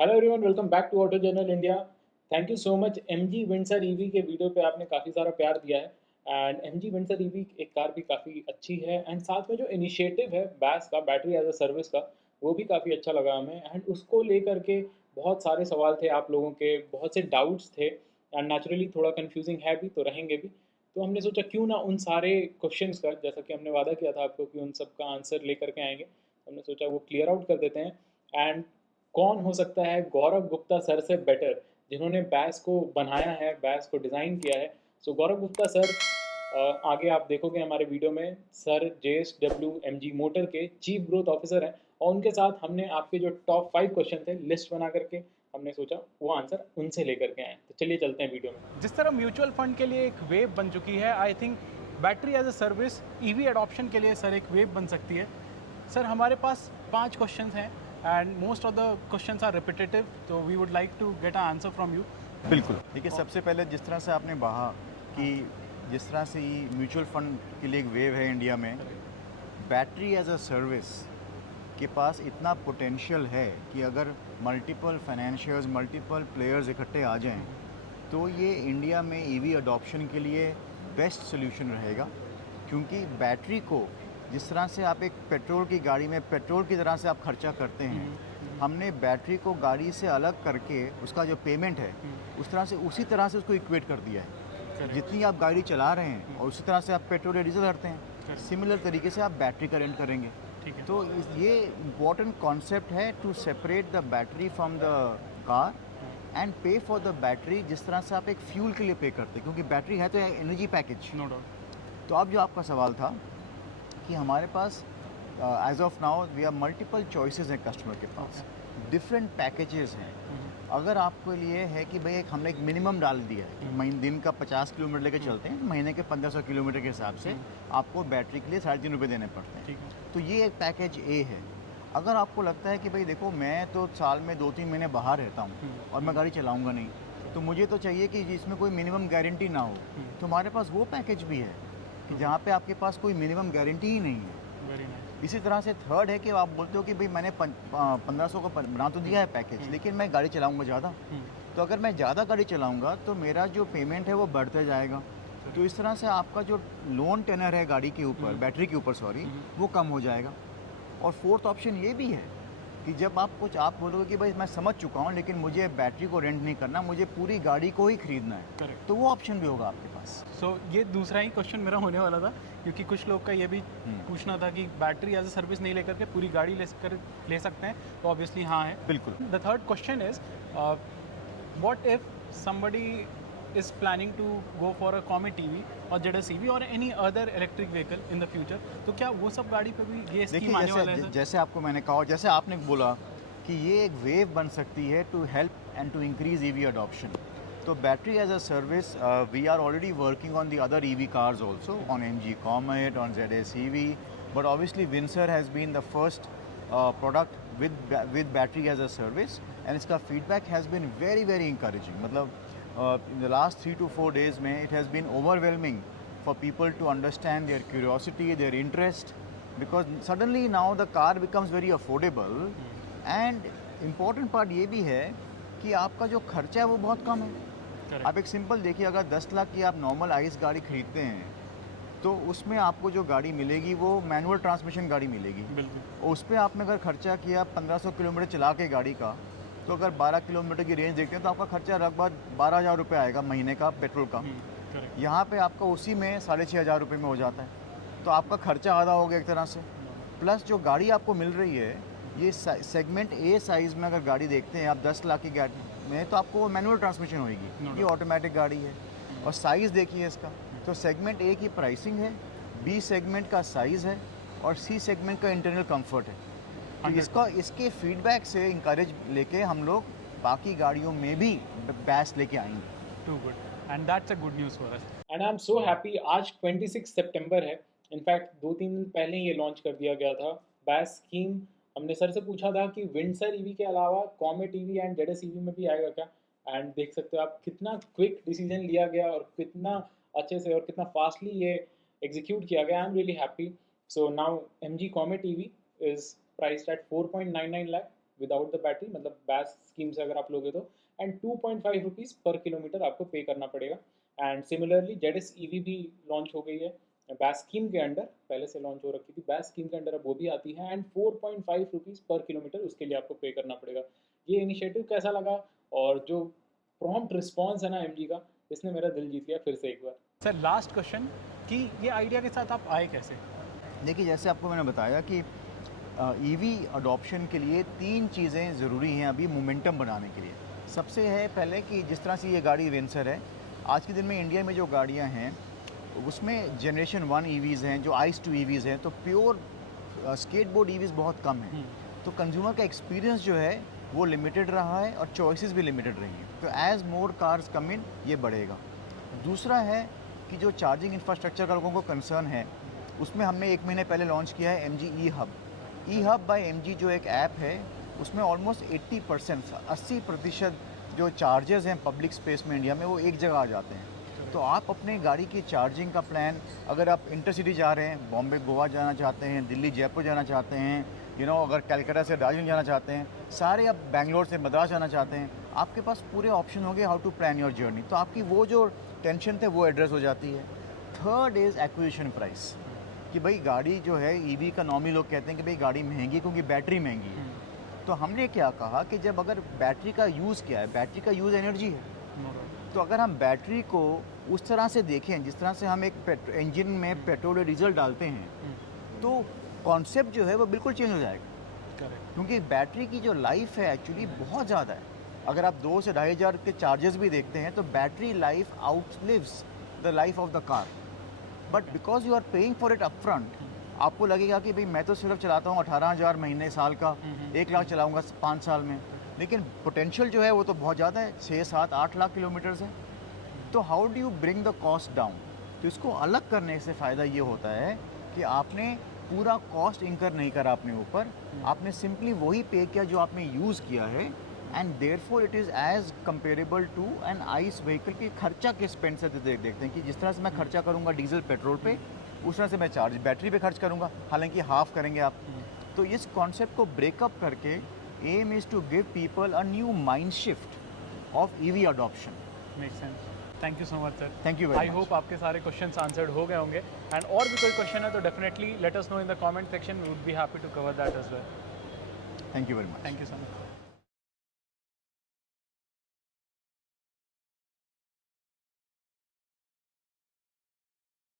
Hello everyone, welcome back to auto journal India. Thank you so much. MG Windsor EV के video पे आपने काफ़ी सारा प्यार दिया है एंड एमजी विंडसर ईवी एक कार भी काफ़ी अच्छी है एंड साथ में जो इनिशिएटिव है बैस का बैटरी एज अ सर्विस का, वो भी काफ़ी अच्छा लगा हमें एंड उसको लेकर के बहुत सारे सवाल थे आप लोगों के, बहुत से डाउट्स थे एंड नेचुरली थोड़ा कंफ्यूजिंग है भी तो रहेंगे भी। तो हमने सोचा क्यों ना उन सारे क्वेश्चंस का, जैसा कि हमने वादा किया था आपको कि उन सब का आंसर लेकर के आएंगे, हमने सोचा वो क्लियर आउट कर देते हैं। एंड कौन हो सकता है गौरव गुप्ता सर से बेटर, जिन्होंने बैस को बनाया है, बैस को डिज़ाइन किया है। सो गौरव गुप्ता सर, आगे आप देखोगे हमारे वीडियो में, सर JSW MG मोटर के चीफ ग्रोथ ऑफिसर हैं और उनके साथ हमने आपके जो टॉप 5 क्वेश्चन थे लिस्ट बना करके हमने सोचा वो आंसर उनसे लेकर के आए। तो चलिए चलते हैं वीडियो में। जिस तरह म्यूचुअल फंड के लिए एक वेव बन चुकी है, I think battery as a service EV adoption के लिए सर एक वेव बन सकती है। सर हमारे पास 5 क्वेश्चंस हैं and most of the questions are repetitive, तो we would like to get a answer from you. बिल्कुल। देखिए, सबसे पहले जिस तरह से आपने कहा कि जिस तरह से ये म्यूचुअल फंड के लिए एक वेव है इंडिया में, बैटरी एज अ सर्विस के पास इतना पोटेंशियल है कि अगर मल्टीपल फाइनेंशियर्स, मल्टीपल प्लेयर्स इकट्ठे आ जाएं तो ये इंडिया में ईवी अडॉप्शन के लिए बेस्ट सोल्यूशन रहेगा। क्योंकि बैटरी को जिस तरह से आप एक पेट्रोल की गाड़ी में पेट्रोल की तरह से आप खर्चा करते हैं, हमने बैटरी को गाड़ी से अलग करके उसका जो पेमेंट है उस तरह से उसी तरह से उसको इक्वेट कर दिया है। जितनी आप गाड़ी चला रहे हैं और उसी तरह से आप पेट्रोल या डीजल करते हैं, सिमिलर तरीके से आप बैटरी का रेंट करेंगे। ठीक है। तो ये इम्पॉर्टेंट कॉन्सेप्ट है to separate the battery from the car and pay for the battery, जिस तरह से आप एक फ्यूल के लिए पे करते हैं, क्योंकि बैटरी है तो एनर्जी पैकेज। No doubt. तो अब जो आपका सवाल था कि हमारे पास as of now we are multiple choices हैं कस्टमर के पास, डिफरेंट पैकेजेस हैं। अगर आपके लिए है कि भाई हमने एक मिनिमम डाल दिया है कि दिन का 50 किलोमीटर लेके चलते हैं, महीने के 1500 किलोमीटर के हिसाब से आपको बैटरी के लिए 3.5 रुपये देने पड़ते हैं। ठीक है। तो ये एक पैकेज ए है। अगर आपको लगता है कि भाई देखो, मैं तो साल में 2-3 महीने बाहर रहता हूँ और मैं गाड़ी चलाऊँगा नहीं, तो मुझे तो चाहिए कि जिसमें कोई मिनिमम गारंटी ना हो, तो हमारे पास वो पैकेज भी है कि जहाँ पे आपके पास कोई मिनिमम गारंटी ही नहीं है। Very nice. इसी तरह से थर्ड है कि आप बोलते हो कि भाई मैंने 1500 का बना तो दिया है पैकेज, लेकिन मैं गाड़ी चलाऊंगा ज़्यादा, तो अगर मैं ज़्यादा गाड़ी चलाऊंगा तो मेरा जो पेमेंट है वो बढ़ते जाएगा। तो इस तरह से आपका जो लोन टेनर है गाड़ी के ऊपर, बैटरी के ऊपर सॉरी, वो कम हो जाएगा। और फोर्थ ऑप्शन ये भी है कि जब आप बोलोगे कि भाई मैं समझ चुका हूँ लेकिन मुझे बैटरी को रेंट नहीं करना, मुझे पूरी गाड़ी को ही खरीदना है, करेक्ट। तो वो ऑप्शन भी होगा आपके पास। सो ये दूसरा ही क्वेश्चन मेरा होने वाला था, क्योंकि कुछ लोग का ये भी पूछना था कि बैटरी एज अ सर्विस नहीं लेकर के पूरी गाड़ी ले सकते हैं, तो ऑब्वियसली हाँ है। बिल्कुल। The third question is, what if somebody is planning to go for a Comet EV or ZS EV or any other electric vehicle in the future, तो क्या वो सब गाड़ी पे भी ये देखिए, स्कीम आने वाला है जैसे सर? जैसे आपको मैंने कहा और जैसे आपने बोला कि ये एक वेव बन सकती है to help and to increase EV adoption. तो battery as a service, we are already working on the other EV cars also, on MG Comet, on ZS EV, but obviously Windsor has been the first product with battery as a service, and इसका feedback has been very very encouraging. मतलब in the last 3 to 4 days में it has been overwhelming for people to understand their curiosity, their interest, because suddenly now the car becomes very affordable, and important part ये भी है कि आपका जो खर्चा है वो बहुत कम है। Correct. आप एक सिंपल देखिए, अगर 10 लाख की आप नॉर्मल आइस गाड़ी खरीदते हैं तो उसमें आपको जो गाड़ी मिलेगी वो मैनुअल ट्रांसमिशन गाड़ी मिलेगी। बिल्कुल। और उस पर आपने अगर खर्चा किया 1500 किलोमीटर चला के गाड़ी का, तो अगर 12 किलोमीटर की रेंज देखते हैं तो आपका खर्चा लगभग 12,000 रुपये आएगा महीने का पेट्रोल का। करेक्ट। यहाँ पे आपका उसी में 6,500 रुपये में हो जाता है। तो आपका खर्चा आधा हो गया एक तरह से। प्लस जो गाड़ी आपको मिल रही है, ये सेगमेंट ए साइज़ में अगर गाड़ी देखते हैं आप 10 लाख की गाड़ी में, तो आपको मैनुअल ट्रांसमिशन होगी, ये ऑटोमेटिक गाड़ी है। और साइज़ देखिए इसका, तो सेगमेंट ए की प्राइसिंग है, बी सेगमेंट का साइज़ है और सी सेगमेंट का इंटरनल कंफर्ट है। तो इसके फीडबैक से इंकरेज लेके हम लोग बाकी गाड़ियों में भी बैस लेके आएंगे। Too good, and that's a good news for us. And I am so happy. आज 26 सितंबर है। इनफैक्ट 2-3 दिन पहले ये लॉन्च कर दिया गया था बैस स्कीम। हमने सर से पूछा था कि विंडसर ईवी के अलावा comet EV and ZS EV में भी आएगा क्या, एंड देख सकते हो आप कितना क्विक डिसीजन लिया गया और कितना अच्छे से और कितना फास्टली ये एग्जीक्यूट किया गया। I am really happy. So now M G Comet EV is priced at 4.99 lakh without the battery, मतलब बैस स्कीम से अगर आप लोगे तो, एंड 2.5 रुपीज़ पर किलोमीटर आपको पे करना पड़ेगा। एंड सिमिलरली जेडएस ईवी भी लॉन्च हो गई है बैस स्कीम के अंडर, पहले से लॉन्च हो रखी थी, बैस स्कीम के अंडर अब वो भी आती है, एंड 4.5 रुपीज़ पर किलोमीटर उसके लिए आपको पे करना पड़ेगा। ये इनिशिएटिव कैसा लगा, और जो प्रॉम्प्ट रिस्पॉन्स है ना एमजी का, इसने मेरा दिल जीत लिया फिर से एक बार। सर लास्ट क्वेश्चन कि ये आइडिया के साथ आप आए कैसे? देखिए, जैसे आपको मैंने बताया कि ईवी अडॉप्शन के लिए 3 चीज़ें ज़रूरी हैं अभी मोमेंटम बनाने के लिए। सबसे है पहले कि जिस तरह से ये गाड़ी वेंसर है, आज के दिन में इंडिया में जो गाड़ियाँ हैं उसमें जनरेशन 1 ईवीज़ हैं, जो आइस टू ईवीज़ हैं, तो प्योर स्केटबोर्ड ईवीज़ बहुत कम हैं। तो कंज्यूमर का एक्सपीरियंस जो है वो लिमिटेड रहा है और चॉइसेस भी लिमिटेड रही हैं। तो एज़ मोर कार्स कम इन, ये बढ़ेगा। दूसरा है कि जो चार्जिंग इंफ्रास्ट्रक्चर का लोगों को कंसर्न है, उसमें हमने 1 महीने पहले लॉन्च किया है MG ई हब बाय MG, जो एक ऐप है, उसमें ऑलमोस्ट 80% जो चार्जेस हैं पब्लिक स्पेस में इंडिया में, वो एक जगह आ जाते हैं। तो आप अपने गाड़ी की चार्जिंग का प्लान, अगर आप इंटरसिटी जा रहे हैं, बॉम्बे गोवा जाना चाहते हैं, दिल्ली जयपुर जाना चाहते हैं, अगर कलकत्ता से दार्जिलिंग जाना चाहते हैं, सारे आप बैंगलोर से मद्रास जाना चाहते हैं, आपके पास पूरे ऑप्शन होंगे how to plan your journey. तो आपकी वो जो टेंशन थे वो एड्रेस हो जाती है। थर्ड इज़ एक्विजिशन प्राइस, कि भाई गाड़ी जो है ईवी का नॉर्मली लोग कहते हैं कि भाई गाड़ी महंगी है क्योंकि बैटरी महंगी है। तो हमने क्या कहा कि जब अगर बैटरी का यूज़ किया है, बैटरी का यूज़ एनर्जी है, तो अगर हम बैटरी को उस तरह से देखें जिस तरह से हम एक इंजन में पेट्रोल या डीजल डालते हैं, तो कॉन्सेप्ट जो है वो बिल्कुल चेंज हो जाएगा। क्योंकि बैटरी की जो लाइफ है एक्चुअली बहुत ज़्यादा है। अगर आप 2 से 2,500 के चार्जेस भी देखते हैं तो battery life outlives the life of the car. But because you are paying for it upfront, आपको लगेगा कि भाई मैं तो सिर्फ चलाता हूँ 18,000 महीने साल का, 1 लाख चलाऊँगा 5 साल में, लेकिन पोटेंशियल जो है वो तो बहुत ज़्यादा है, 6, 7, 8 लाख किलोमीटर्स है। तो how do you bring the cost down? तो इसको अलग करने से फ़ायदा ये होता है कि आपने पूरा कॉस्ट इंकर नहीं करा अपने ऊपर, आपने सिंपली वही पे किया जो आपने यूज़ किया है, and therefore it is as comparable to an ICE vehicle की खर्चा के स्पेंड से देखते हैं कि जिस तरह से मैं खर्चा करूँगा डीजल पेट्रोल पे, उस तरह से मैं चार्ज बैटरी पे खर्च करूँगा, हालांकि हाफ करेंगे आप। तो इस कॉन्सेप्ट को ब्रेकअप करके aim is to give people a new mind shift of EV adoption. Make sense. Thank you so much sir. Thank you I very much. Hope आपके सारे क्वेश्चंस आंसर्ड हो गए होंगे, एंड और भी कोई क्वेश्चन है तो definitely let us know in the comment section, we would be happy to cover that as well. Thank you very much. Thank you so much.